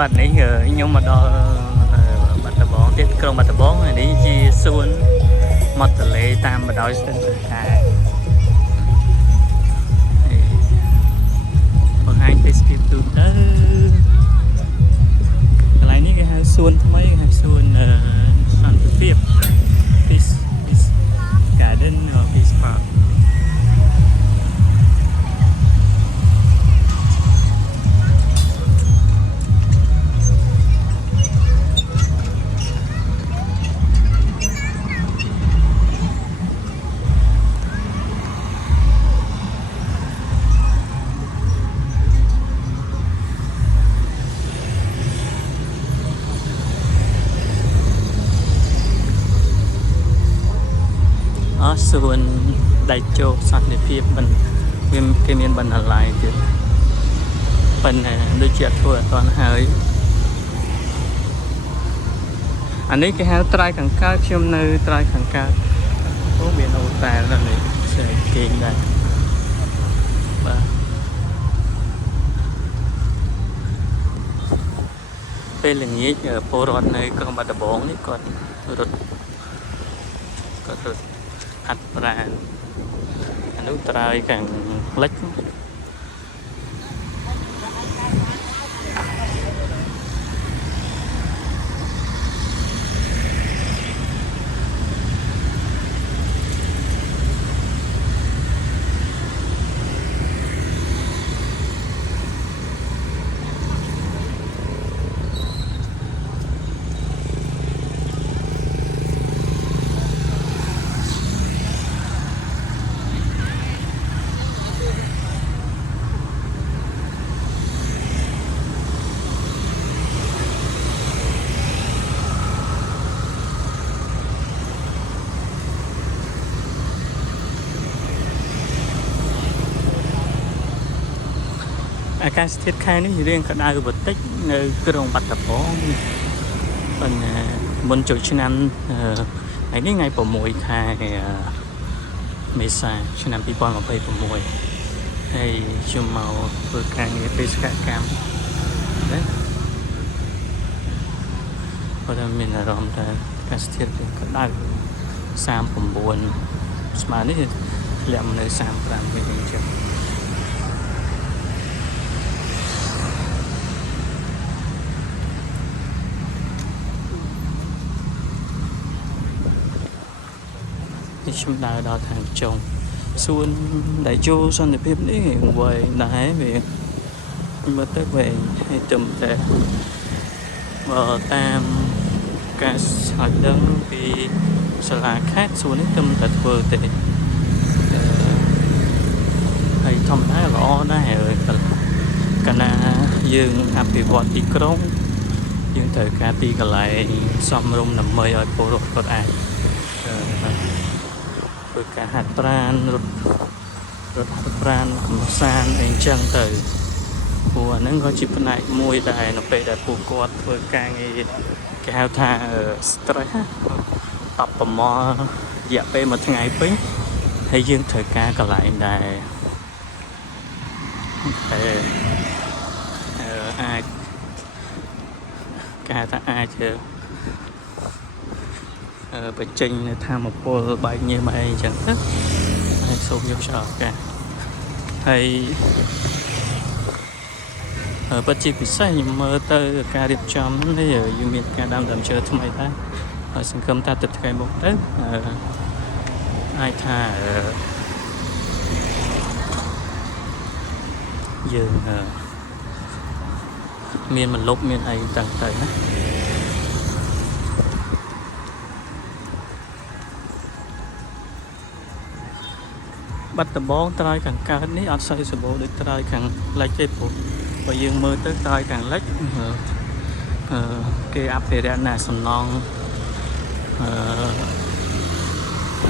บัดนี้ខ្ញុំមកដល់បាត់ដំបងទៀតក្រុងបាត់ដំបងនេះជាសួនមាត់ទន្លេតាមបណ្ដោយស្ទឹងសង្កែបង្ហាញទេសភាពទូទៅកន្លែងនេះគេហៅសួនថ្មីគេហៅសួនសន្តិភាព Peace Garden or Peace Parkសួនដៃជោគសន្តិភាពមិនគេមានបណ្ណាល័យទៀតប៉ុន្តែដូចជាធ្វើអត់ទាន់ហើយអានេះគេហៅត្រៃខាងកើតខ្ញុំនៅត្រៃខាងកើតអូមានអូតែលនេះស្អីគេដែរបាទពេលល្ងាចពលរដ្ឋនៅក្រុងបាត់ដំបងនេះគាត់រត់ហាត់ប្រាណអានោះត្រើយខាងលិចអាកាសធាតុខែនេះរៀងក្តៅបន្តិចនៅក្រុងបាត់ដំបងប៉ុន្តែមុនចូលឆ្នាំថ្ងៃនេះថ្ងៃ6ខែមេសាឆ្នាំ2026ហើយខ្ញុំមកធ្វើការងារបេសកកម្មណាគាត់មានអារម្មណ៍ថាអាកាសធាតុក្តៅ39ស្មើនេះធ្លាក់មកនៅ35វិញអញ្ចឹងខ្ញុំដើរដល់ខាងចុងសួនដែលចូលសន្តិភាពនេះវែងដែរវាមើលទៅវែងហើយទំតែបើតាមការឆ្លងដឹងពីសាលាខេត្តសួននេះទំតែធ្វើទេហើយធម្មតាល្អដែរកាលណាយើងអភិវឌ្ឍទីក្រុងយើងត្រូវការទីកន្លែងសមរម្យដើម្បីឲ្យពលរដ្ឋគាត់អាចធ្វើការហាត់ប្រាណរត់ហាត់ប្រាណកម្សាន្តអីចឹងទៅព្រោះអាហ្នឹងក៏ជាផ្នែកមួយដែរនៅពេលដែលពួកគាត់ធ្វើការងារគេហៅថា stress តបប្រមល់រយៈពេលមួយថ្ងៃពេញហើយយើងត្រូវការកន្លែងដែរអាចគេហៅថាអាចបញ្ចេញនៅធម្មពលបែកញើសបែកអីចឹងទៅហើយសូមយកចោលកាហើយពិតជាពិសេសខ្ញុំមើលទៅការរៀបចំនេះយើងមានការដាំដើមឈើថ្មីដែរហើយសង្ឃឹមថាទៅថ្ងៃមុខទៅអាចថាយើងមានមលប់មានអីតាំងទៅណាបាត់ដំបងត្រើយខាងកើតនេះអត់សូវសម្បូរដូចត្រើយខាងលិចទេព្រោះបើយើងមើលទៅត្រើយខាងលិចគេអភិរក្សណាសំណង់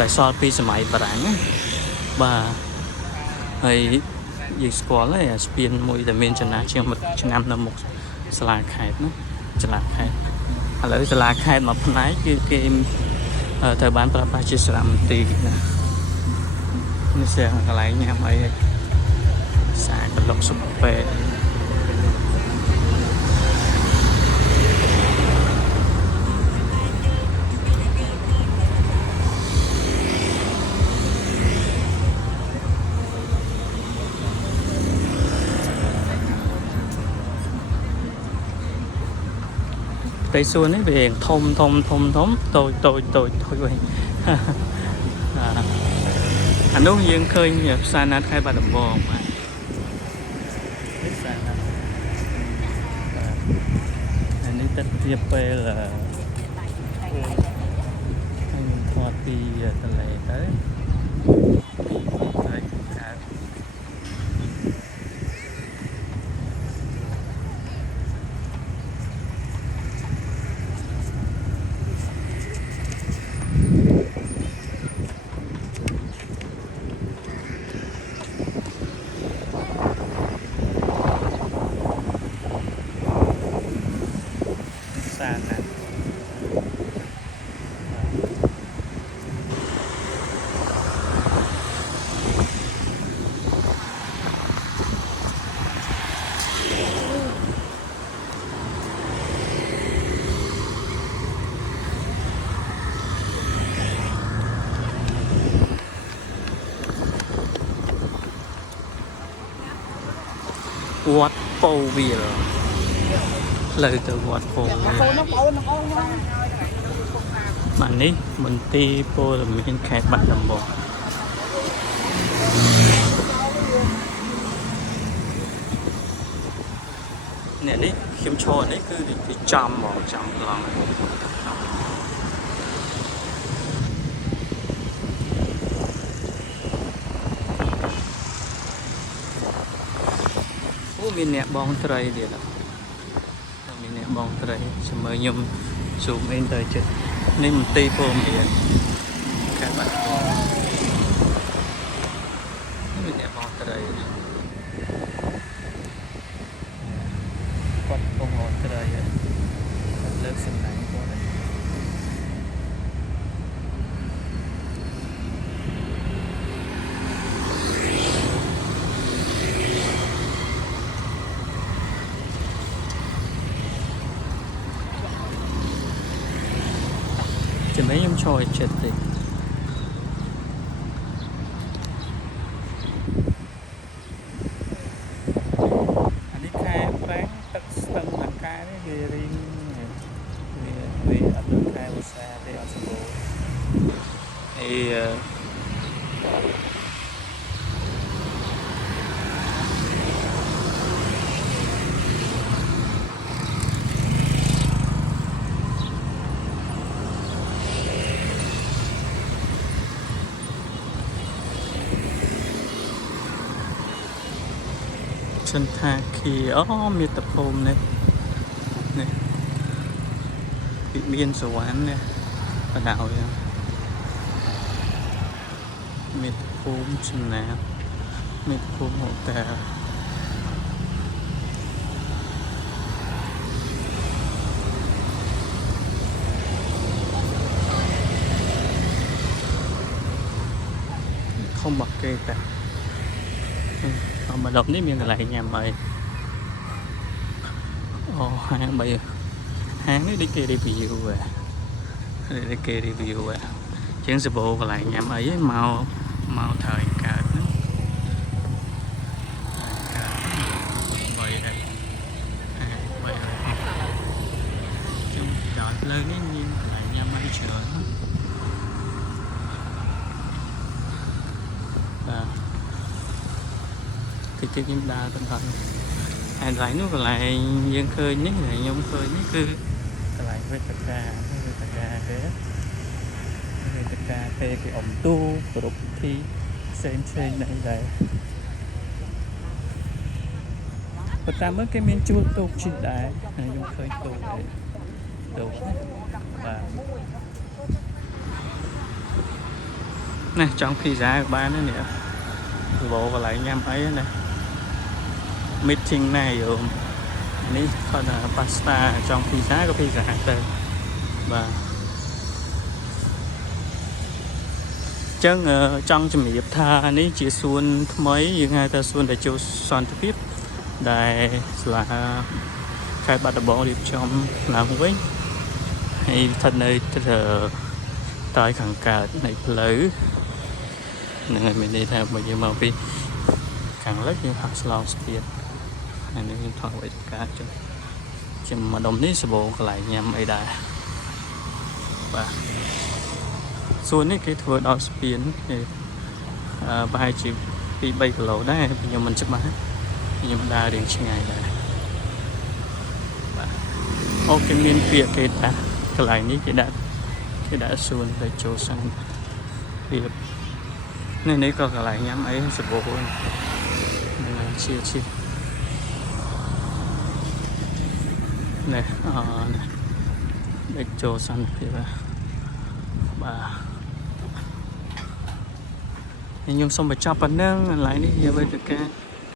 ដែលសល់ពីសម័យបារាំងបាទហើយយើងស្គាល់ហើយអាស្ពានមួយដែលមានចំណាស់ជាងឆ្នាំនៅមុខសាលាខេត្តណាសាលាខេត្តឥឡូវសាលាខេត្តមួយផ្នែកគឺគេត្រូវបានប្រើប្រាស់ជាសារមន្ទីរណានេះស្អាតកន្លែងញ៉ាំអីសាកន្លុកសុបពេ cây xuân ấy về thom tôi vậy anh đúng dương khơi nhập san nát khai bà đầm bò mà anh ấy tất tiếp là anh thoát đi tận này tới đấy san nát Wat Povil lời từ Wat Povil bạn ấy mình ti po là mình khai bắt đầm bò nè đi khiêm cho đấy cứ đi chăm mỏ chăm lòng mình nè bong tray đi là mình nè bong tray xong rồi nhung zoom in tới chứ nên mình ti po mình các bạn mình nè bong tray quạt bong tray lớn xinh này qua đây chỉ mấy em trôi chết thì anh đi khai bán tất tầng là khai đấy về riêng về ở đường khai một xe để ở sân bộ thì chân thang khi miệt tập hôm này này bị biên số quán này ở đảo này miệt hôm chân nào miệt hôm hộ tà không bật kê cả mà đọc đến miệng lại nhà mày hàng bây hàng đấy đi kê review về đi kê review về chuyến xe bộ và lại nhà ấy màu màu thời cả vậy đây vậy chung chọn lên cái nhiên lại nhà máy chợ cái những đa tinh thần hay lại nó còn lại dân khơi nhất là nhung khơi nhất cứ lại với tất cả thế với tất cả thế cái ống tu của thi xem này đây và ta mới cái miếng chua tu trên đài nhung khơi tu để đủ và này trong khi giá của ba nữa nè bộ và lại nhâm ấy này meeting này rồiនេះគាត់ pasta ចង់ pizza ក៏ pizza ទៅបាទចឹងចង់ជំរាបថានេះជាសួនថ្មីយើងហៅថាសួនដែលចូលសន្តិភាពដែលសាលាខេត្តបាត់ដំបងរៀបចំឡើងវិញហើយស្ថិតនៅតែខាងកើតនៃផ្លូវនឹងឲ្យមានន័យថាបើយើងមកពីខាងលិចយើងហាក់ឆ្លងស្ពានហើយនឹងយើងថតវិទ្យាការចឹង chừng mà đồng ní sơ bộ lại nhằm ấy đã và xuống cái thừa đo spin thì bài chỉ bị bay cái lỗ đấy nhưng mình chắc mà nhưng mà đa điện trên ngày này ok miền phía cái ta cái lại ní cái đã xuống về chỗ sang việc nên đấy có cái lại nhắm ấy sơ bộ chia chia này này để chỗ sang thì bà nhưng xong phải cho phần nâng lại đi giờ bây giờ cái